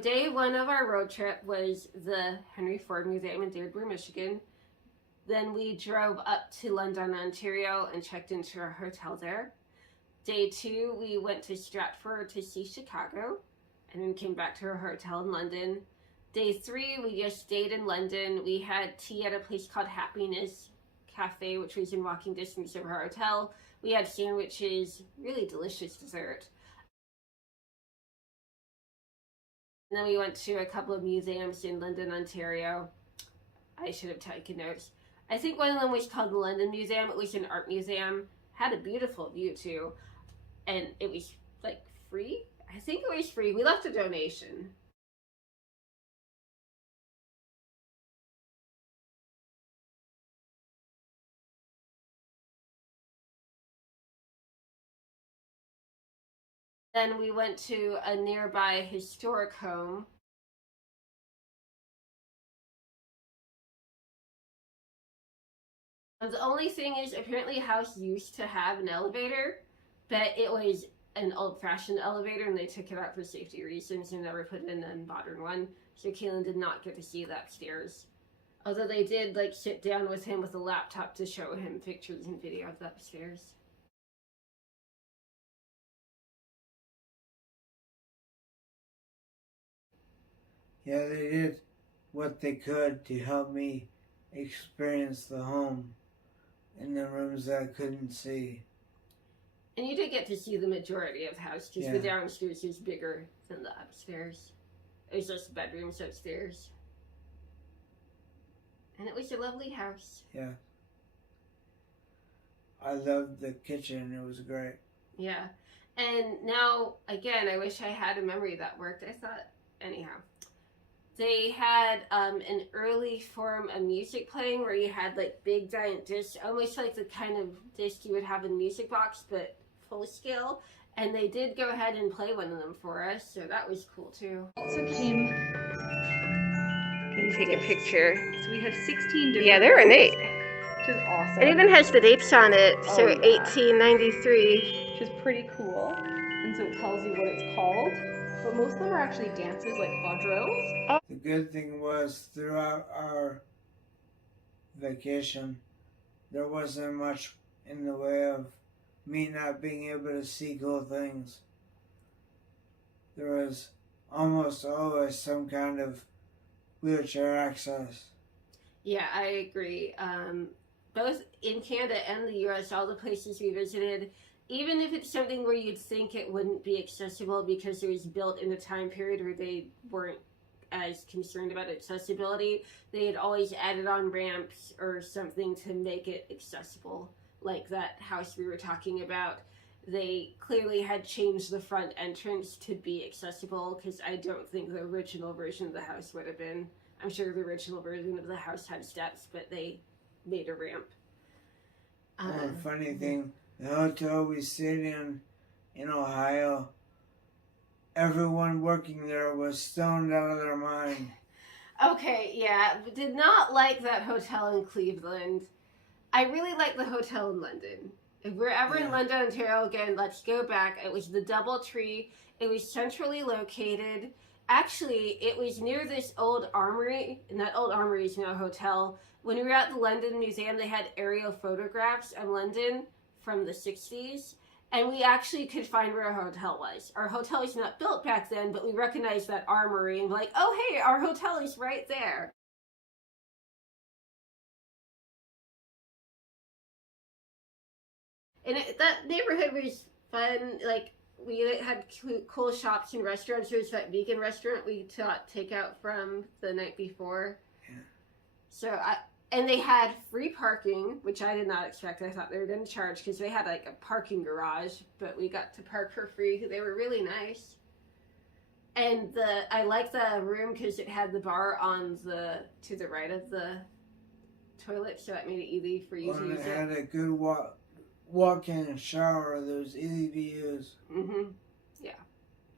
Day one of our road trip was the Henry Ford Museum in Dearborn, Michigan. Then we drove up to London, Ontario and checked into our hotel there. Day two, we went to Stratford to see Chicago and then came back to our hotel in London. Day three, we just stayed in London. We had tea at a place called Happiness Cafe, which was in walking distance of our hotel. We had sandwiches, really delicious dessert. And then we went to a couple of museums in London, Ontario. I should have taken notes. I think one of them was called the London Museum. It was an art museum. Had a beautiful view too. And it was like free. I think it was free. We left a donation. Then we went to a nearby historic home. The only thing is, apparently the house used to have an elevator, but it was an old-fashioned elevator and they took it out for safety reasons and never put in a modern one. So Kaylin did not get to see the upstairs. Although they did like sit down with him with a laptop to show him pictures and video of the upstairs. Yeah, they did what they could to help me experience the home in the rooms that I couldn't see. And you did get to see the majority of the house because the downstairs is bigger than the upstairs. It was just bedrooms upstairs. And it was a lovely house. Yeah. I loved the kitchen. It was great. Yeah. And now, again, I wish I had a memory that worked. I thought, anyhow. They had an early form of music playing where you had like big giant discs, almost like the kind of disc you would have in a music box, but full scale. And they did go ahead and play one of them for us, so that was cool too. Also came. Take a picture. So we have 16 different. Yeah, they're ornate. Which is awesome. It even has the dates on it, so Oh, yeah. 1893. Which is pretty cool. And so it tells you what it's called. But most of them are actually dances like quadrilles. The good thing was throughout our vacation, there wasn't much in the way of me not being able to see cool things. There was almost always some kind of wheelchair access. Yeah, I agree. Both in Canada and the US, all the places we visited, even if it's something where you'd think it wouldn't be accessible because it was built in a time period where they weren't as concerned about accessibility, they had always added on ramps or something to make it accessible. Like that house we were talking about, they clearly had changed the front entrance to be accessible because I don't think the original version of the house would have been. I'm sure the original version of the house had steps, but they made a ramp. Funny thing, the hotel we stayed in Ohio, everyone working there was stoned out of their mind. Okay, yeah, did not like that hotel in Cleveland. I really like the hotel in London. If we're ever in London, Ontario again, let's go back. It was the DoubleTree. It was centrally located. Actually, it was near this old armory, and that old armory is now a hotel. When we were at the London Museum, they had aerial photographs of London from the 60s, and we actually could find where our hotel was. Our hotel was not built back then, but we recognized that armory and were like, oh, hey, our hotel is right there. And that neighborhood was fun. Like, we had cool shops and restaurants. There was that vegan restaurant we got takeout from the night before. Yeah. So, and they had free parking, which I did not expect. I thought they were going to charge because they had like a parking garage, but we got to park for free. They were really nice. And I liked the room because it had the bar on to the right of the toilet, so that made it easy for you to use it. It had a good walk-in shower. There was easy to use. Yeah,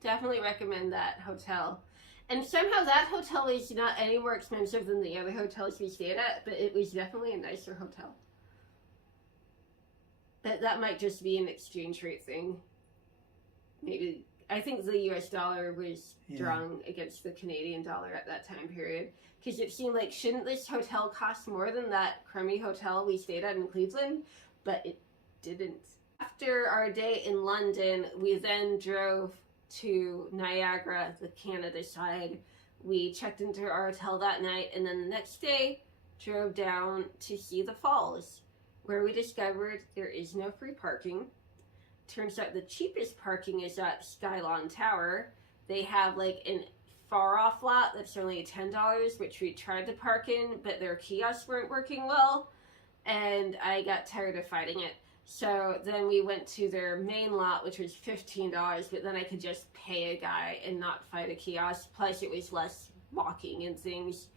definitely recommend that hotel. And somehow that hotel is not any more expensive than the other hotels we stayed at, but it was definitely a nicer hotel. That might just be an exchange rate thing. Maybe I think the US dollar was Yeah. strong against the Canadian dollar at that time period. Because it seemed like, shouldn't this hotel cost more than that crummy hotel we stayed at in Cleveland? But it didn't. After our day in London, we then drove to Niagara, the Canada side. We checked into our hotel that night, and then the next day drove down to see the falls, where we discovered there is no free parking. Turns out the cheapest parking is at Skylon Tower. They have like an far off lot that's only $10, which we tried to park in, but their kiosks weren't working well, and I got tired of fighting it. So then we went to their main lot, which was $15, but then I could just pay a guy and not fight a kiosk. Plus, it was less walking and things.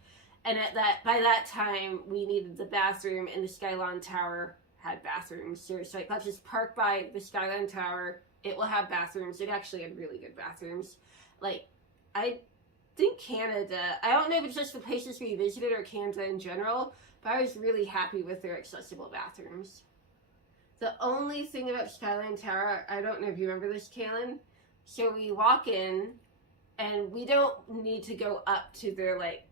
And by that time, we needed the bathroom, and the Skylon Tower had bathrooms. So it's like, let's just park by the Skylon Tower. It will have bathrooms. It actually had really good bathrooms. Like, I think Canada, I don't know if it's just the places we visited or Canada in general, but I was really happy with their accessible bathrooms. The only thing about Skyline Tower, I don't know if you remember this, Kaylin. So we walk in, and we don't need to go up to their, like,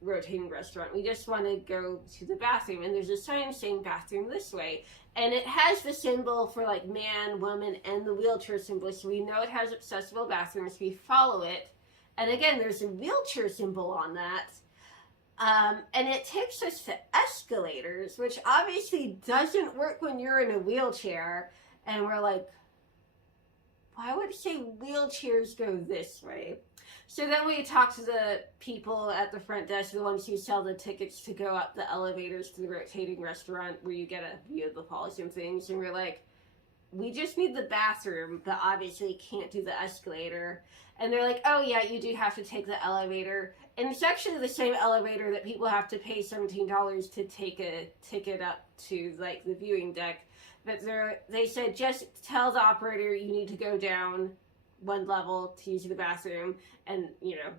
rotating restaurant. We just want to go to the bathroom, and there's a sign saying bathroom this way. And it has the symbol for, like, man, woman, and the wheelchair symbol, so we know it has accessible bathrooms. We follow it. And again, there's a wheelchair symbol on that. And it takes us to escalators, which obviously doesn't work when you're in a wheelchair. And we're like, why would it say wheelchairs go this way? So then we talked to the people at the front desk, the ones who sell the tickets to go up the elevators to the rotating restaurant where you get a view of the falls and things. And we're like, we just need the bathroom, but obviously can't do the escalator. And they're like, oh yeah, you do have to take the elevator. And it's actually the same elevator that people have to pay $17 to take a ticket up to, like, the viewing deck. But they said, just tell the operator you need to go down one level to use the bathroom. And, you know,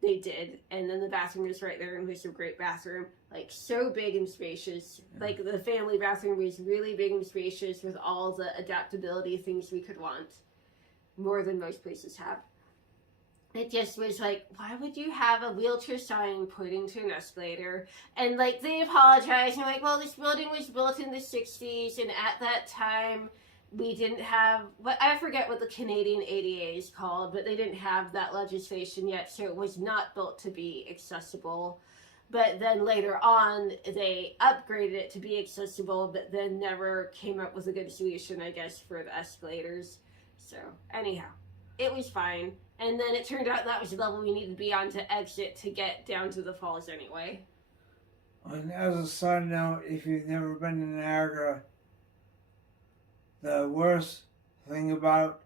they did. And then the bathroom was right there, and it was a great bathroom. Like, so big and spacious. Like, the family bathroom was really big and spacious with all the adaptability things we could want. More than most places have. It just was like, why would you have a wheelchair sign pointing to an escalator? And, like, they apologized, and like, well, this building was built in the 60s, and at that time, we didn't have, I forget what the Canadian ADA is called, but they didn't have that legislation yet, so it was not built to be accessible. But then later on, they upgraded it to be accessible, but then never came up with a good solution, I guess, for the escalators. So, anyhow, it was fine. And then it turned out that was the level we needed to be on to exit to get down to the falls anyway. And as a side note, if you've never been to Niagara, the worst thing about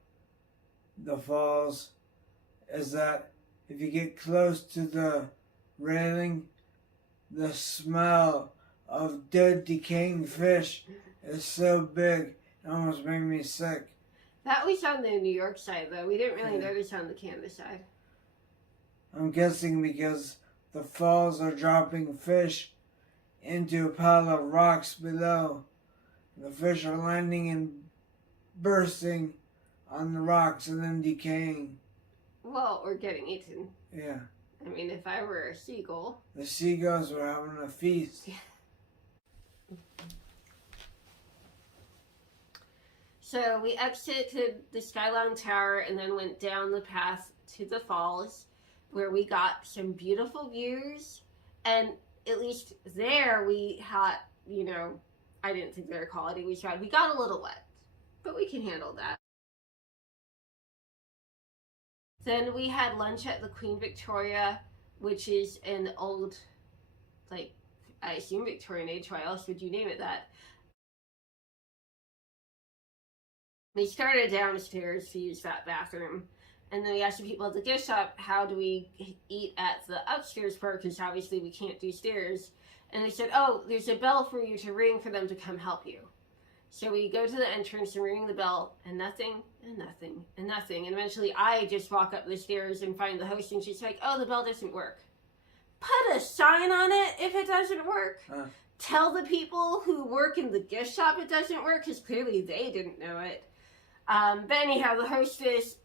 the falls is that if you get close to the railing, the smell of dead, decaying fish is so big, it almost made me sick. That was on the New York side, though. We didn't really notice on the Canada side. I'm guessing because the falls are dropping fish into a pile of rocks below. The fish are landing and bursting on the rocks and then decaying. Well, or getting eaten. Yeah. I mean, if I were a seagull. The seagulls were having a feast. So we exited the Skyline Tower and then went down the path to the falls, where we got some beautiful views. And at least there we had, you know, I didn't think their quality was bad. We got a little wet, but we can handle that. Then we had lunch at the Queen Victoria, which is an old, like, I assume Victorian age. Why else would you name it that? We started downstairs to use that bathroom, and then we asked the people at the gift shop, how do we eat at the upstairs part, because obviously we can't do stairs. And they said, oh, there's a bell for you to ring for them to come help you. So we go to the entrance and ring the bell, and nothing, and nothing, and nothing. And eventually I just walk up the stairs and find the host, and she's like, oh, the bell doesn't work. Put a sign on it if it doesn't work. Tell the people who work in the gift shop it doesn't work, because clearly they didn't know it. But anyhow, the hostess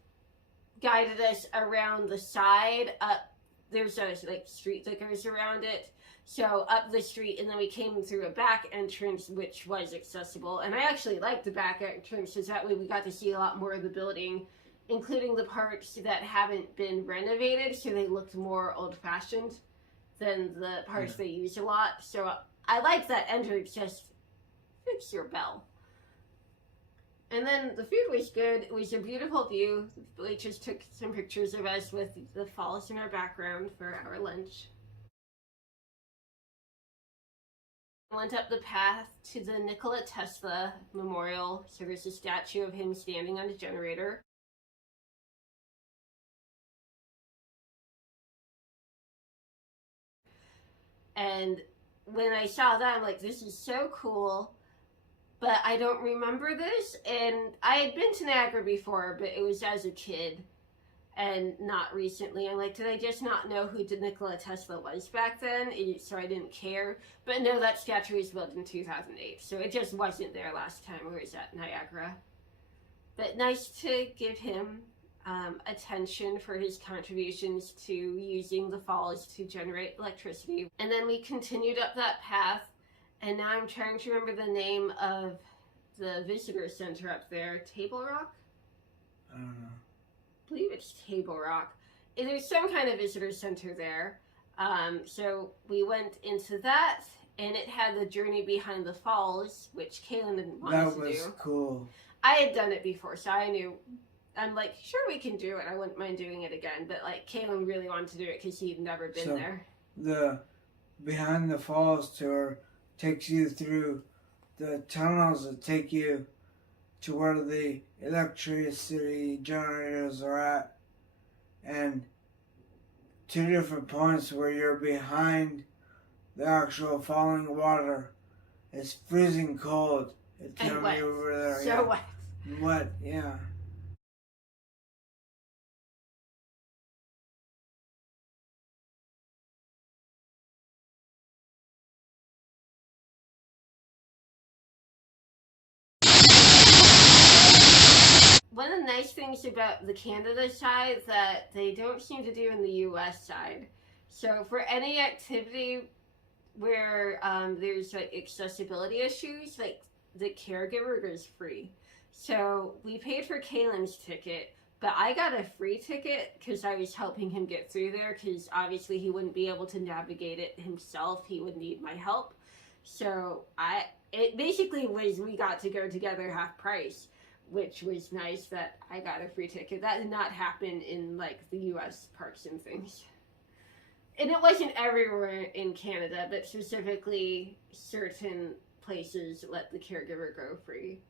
guided us around the side up. There's a like street that goes around it. So up the street, and then we came through a back entrance, which was accessible. And I actually liked the back entrance, because that way we got to see a lot more of the building, including the parts that haven't been renovated, so they looked more old-fashioned than the parts they use a lot. So I liked that entrance, just fix your bell. And then the food was good. It was a beautiful view. We just took some pictures of us with the falls in our background for our lunch. Went up the path to the Nikola Tesla Memorial. So there's a statue of him standing on a generator. And when I saw that, I'm like, this is so cool. But I don't remember this. And I had been to Niagara before, but it was as a kid and not recently. I'm like, did I just not know who Nikola Tesla was back then? So I didn't care. But no, that statue was built in 2008. So it just wasn't there last time we was at Niagara. But nice to give him attention for his contributions to using the falls to generate electricity. And then we continued up that path, and now I'm trying to remember the name of the visitor center up there. Table Rock? I don't know. I believe it's Table Rock. There's some kind of visitor center there. So we went into that, and it had the journey behind the falls, which Kaylin didn't want us to do. That was cool. I had done it before, so I knew. I'm like, sure, we can do it. I wouldn't mind doing it again. But like, Kaylin really wanted to do it because he'd never been there. The Behind the Falls tour takes you through the tunnels that take you to where the electricity generators are at, and 2 different points where you're behind the actual falling water. It's freezing cold. It And wet. over there. So wet. Wet, yeah. One of the nice things about the Canada side that they don't seem to do in the US side. So for any activity where there's like accessibility issues, like the caregiver goes free. So we paid for Kaylin's ticket, but I got a free ticket because I was helping him get through there, because obviously he wouldn't be able to navigate it himself. He would need my help. So it basically was, we got to go together half price, which was nice that I got a free ticket. That did not happen in like the US parks and things. And it wasn't everywhere in Canada, but specifically certain places let the caregiver go free.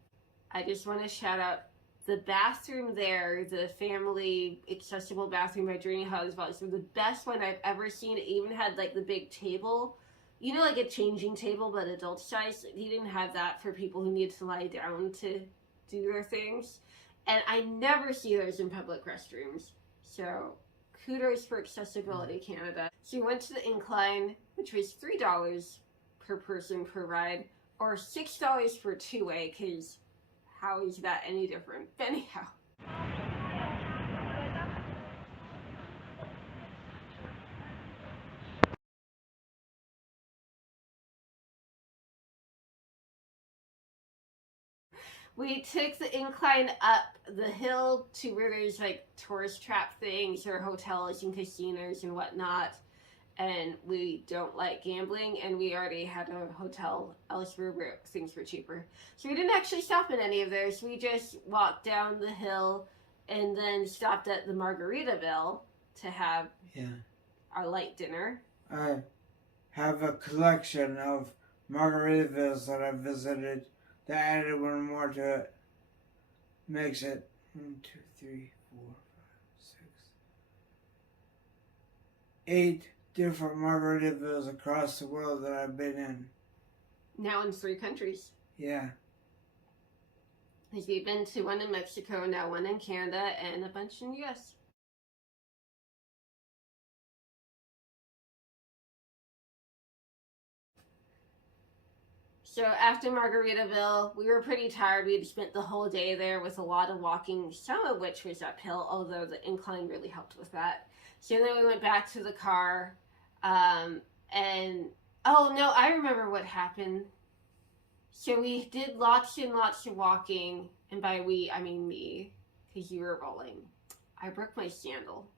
I just want to shout out the bathroom there, the family accessible bathroom by Journey House was the best one I've ever seen. It even had like the big table, you know, like a changing table, but adult size. He didn't have that for people who need to lie down to do their things. And I never see those in public restrooms. So kudos for Accessibility Canada. So we went to the incline, which was $3 per person per ride, or $6 for two-way, because how is that any different? Anyhow. We took the incline up the hill to where there's like tourist trap things or hotels and casinos and whatnot. And we don't like gambling, and we already had a hotel elsewhere where things were cheaper. So we didn't actually stop in any of those. We just walked down the hill and then stopped at the Margaritaville to have our light dinner. I have a collection of Margaritavilles that I've visited that added one more to it. Makes it 1, 2, 3, 4, 5, 6, 8 different Margaritavilles across the world that I've been in. Now in 3 countries. Yeah. Because we've been to one in Mexico, now one in Canada, and a bunch in the US. So after Margaritaville, we were pretty tired. We had spent the whole day there with a lot of walking, some of which was uphill, although the incline really helped with that. So then we went back to the car, and oh no, I remember what happened. So we did lots and lots of walking, and by we, I mean me, because you were rolling. I broke my sandal.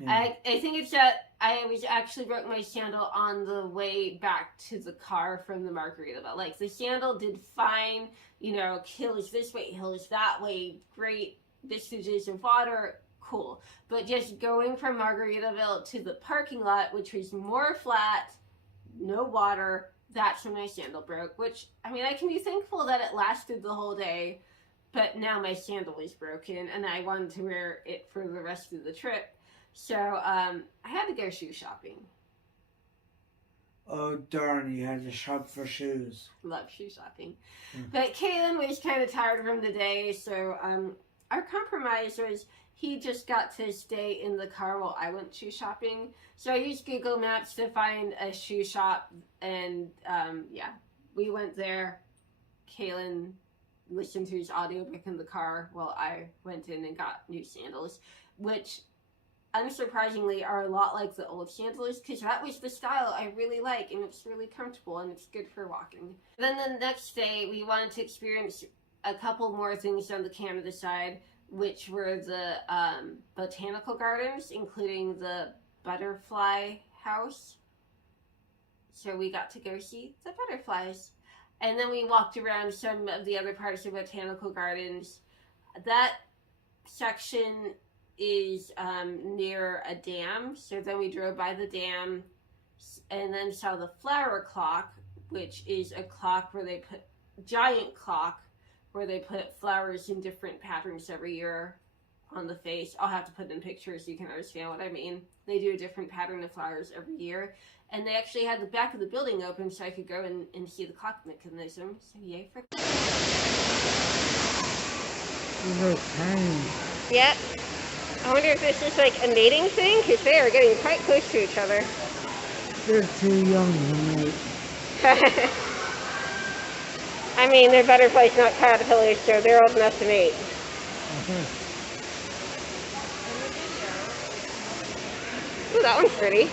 Yeah. I think it's that I was actually broke my sandal on the way back to the car from the Margaritaville. Like, the sandal did fine, you know, hills this way, hills that way, great distances of water, cool. But just going from Margaritaville to the parking lot, which was more flat, no water, that's when my sandal broke. Which, I mean, I can be thankful that it lasted the whole day, but now my sandal is broken, and I wanted to wear it for the rest of the trip. So, I had to go shoe shopping. Oh, darn, you had to shop for shoes. Love shoe shopping. But Kaylin was kind of tired from the day, so our compromise was he just got to stay in the car while I went shoe shopping. So I used Google Maps to find a shoe shop, and yeah, we went there. Kaylin listened to his audiobook in the car while I went in and got new sandals, which unsurprisingly are a lot like the old sandals, because that was the style I really like, and it's really comfortable and it's good for walking. Then the next day we wanted to experience a couple more things on the Canada side, which were the botanical gardens, including the butterfly house. So we got to go see the butterflies, and then we walked around some of the other parts of botanical gardens. That section is near a dam, so then we drove by the dam and then saw the flower clock, which is a clock where they put giant clock where they put flowers in different patterns every year on the face. I'll have to put in pictures so you can understand what I mean. They do a different pattern of flowers every year, and they actually had the back of the building open so I could go and see the clock mechanism. So yay for They're tiny. yeah. I wonder if this is like a mating thing, because they are getting quite close to each other. They're too young to mate. I mean, they're butterflies, not caterpillars, so they're old enough to mate. Ooh, that one's pretty.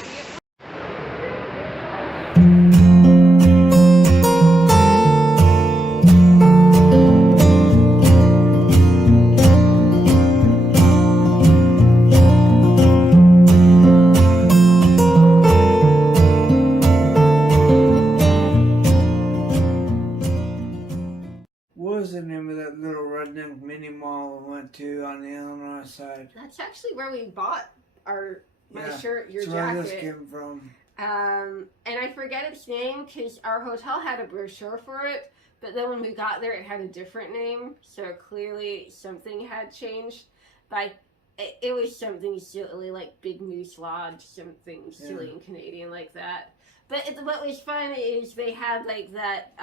What was the name of that little redneck mini mall we went to on the Illinois side? That's actually where we bought my shirt, your that's jacket. where this came from. And I forget its name because our hotel had a brochure for it, but then when we got there, it had a different name. So clearly something had changed. But it was something silly, like Big Moose Lodge, something silly and Canadian like that. But what was fun is they had like that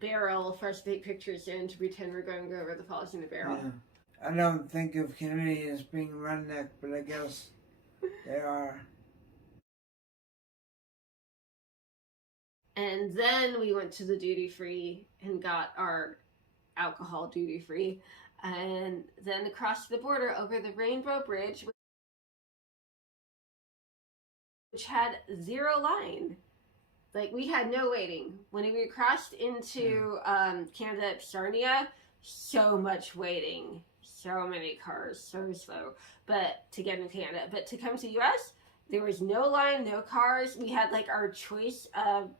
barrel for us to take pictures in to pretend we're going over the falls in a barrel. Yeah. I don't think of Canadians being redneck, but I guess they are. And then we went to the duty free and got our alcohol duty free, and then across the border over the Rainbow Bridge, which had 0 line. Like, we had no waiting. When we crossed into Canada, Sarnia, so much waiting. So many cars, so slow. But to get in Canada. But to come to the US, there was no line, no cars. We had like our choice of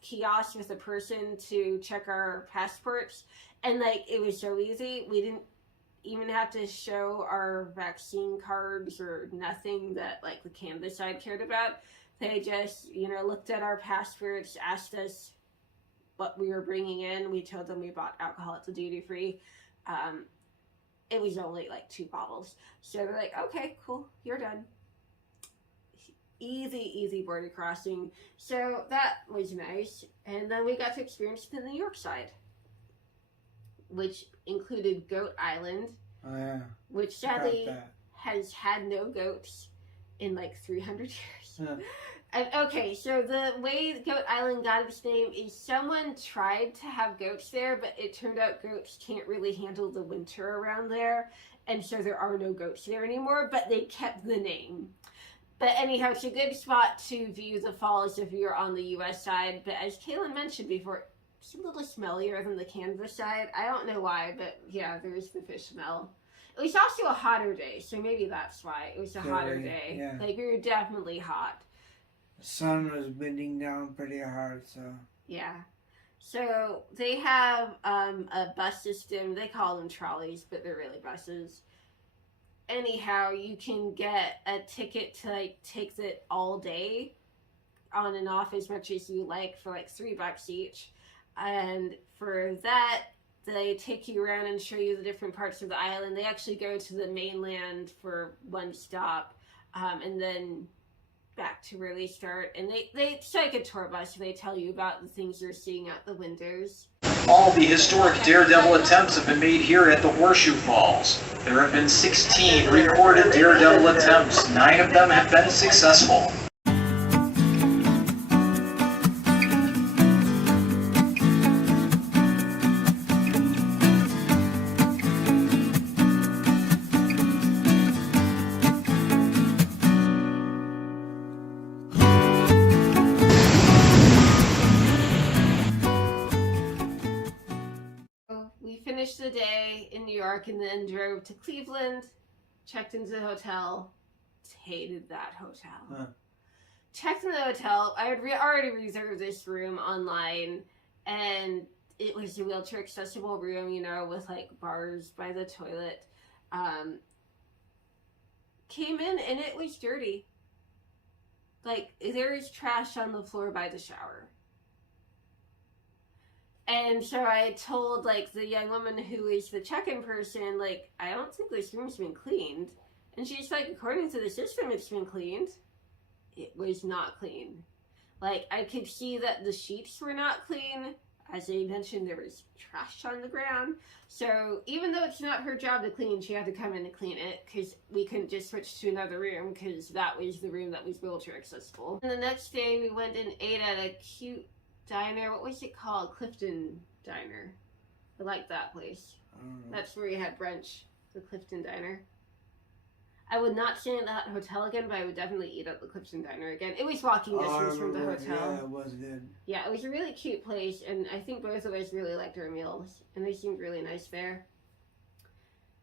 kiosks with a person to check our passports. And like, it was so easy. We didn't even have to show our vaccine cards or nothing that like the Canada side cared about. They just, looked at our passports, asked us what we were bringing in. We told them we bought alcohol at the duty free. It was only like 2 bottles. So they're like, okay, cool, you're done. Easy border crossing. So that was nice. And then we got to experience the New York side, which included Goat Island. Oh, yeah. Which sadly has had no goats. in like 300 years. Huh. And, okay, so the way Goat Island got its name is someone tried to have goats there, but it turned out goats can't really handle the winter around there, and so there are no goats there anymore, but they kept the name. But anyhow, it's a good spot to view the falls if you're on the US side, but as Kaylin mentioned before, it's a little smellier than the Canada side. I don't know why, but yeah, there is the fish smell. It was also a hotter day, so maybe that's why. It was a hotter day. Yeah. Like, we were definitely hot. The sun was beating down pretty hard, so. Yeah. So they have a bus system. They call them trolleys, but they're really buses. Anyhow, you can get a ticket to like take it all day on and off as much as you like for like $3 each. And for that, they take you around and show you the different parts of the island. They actually go to the mainland for one stop, and then back to where they start, and it's like a tour bus. They tell you about the things you're seeing out the windows. All the historic daredevil attempts have been made here at the Horseshoe Falls. There have been 16 recorded daredevil attempts. 9 of them have been successful. We finished the day in New York and then drove to Cleveland, checked into the hotel, hated that hotel. Huh. Checked in the hotel. I had already reserved this room online, and it was a wheelchair accessible room, you know, with like bars by the toilet. Came in and it was dirty. Like, there is trash on the floor by the shower. And so I told, like, the young woman who is the check-in person, like, I don't think this room's been cleaned. And she's like, according to the system, it's been cleaned. It was not clean. Like, I could see that the sheets were not clean. As I mentioned, there was trash on the ground. So even though it's not her job to clean, she had to come in and clean it, because we couldn't just switch to another room, because that was the room that was wheelchair accessible. And the next day, we went and ate at a cute diner. What was it called? Clifton Diner. I like that place. That's where we had brunch. The Clifton Diner. I would not stay in that hotel again, but I would definitely eat at the Clifton Diner again. It was walking distance from the hotel. Yeah, it was good. Yeah, it was a really cute place, and I think both of us really liked our meals, and they seemed really nice there.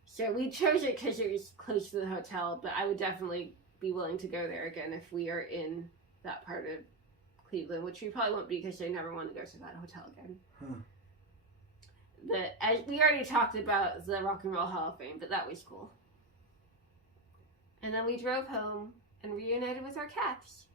So we chose it because it was close to the hotel, but I would definitely be willing to go there again if we are in that part of Cleveland, which we probably won't be because I never want to go to that hotel again. Huh. But as we already talked about the Rock and Roll Hall of Fame, but that was cool. And then we drove home and reunited with our cats.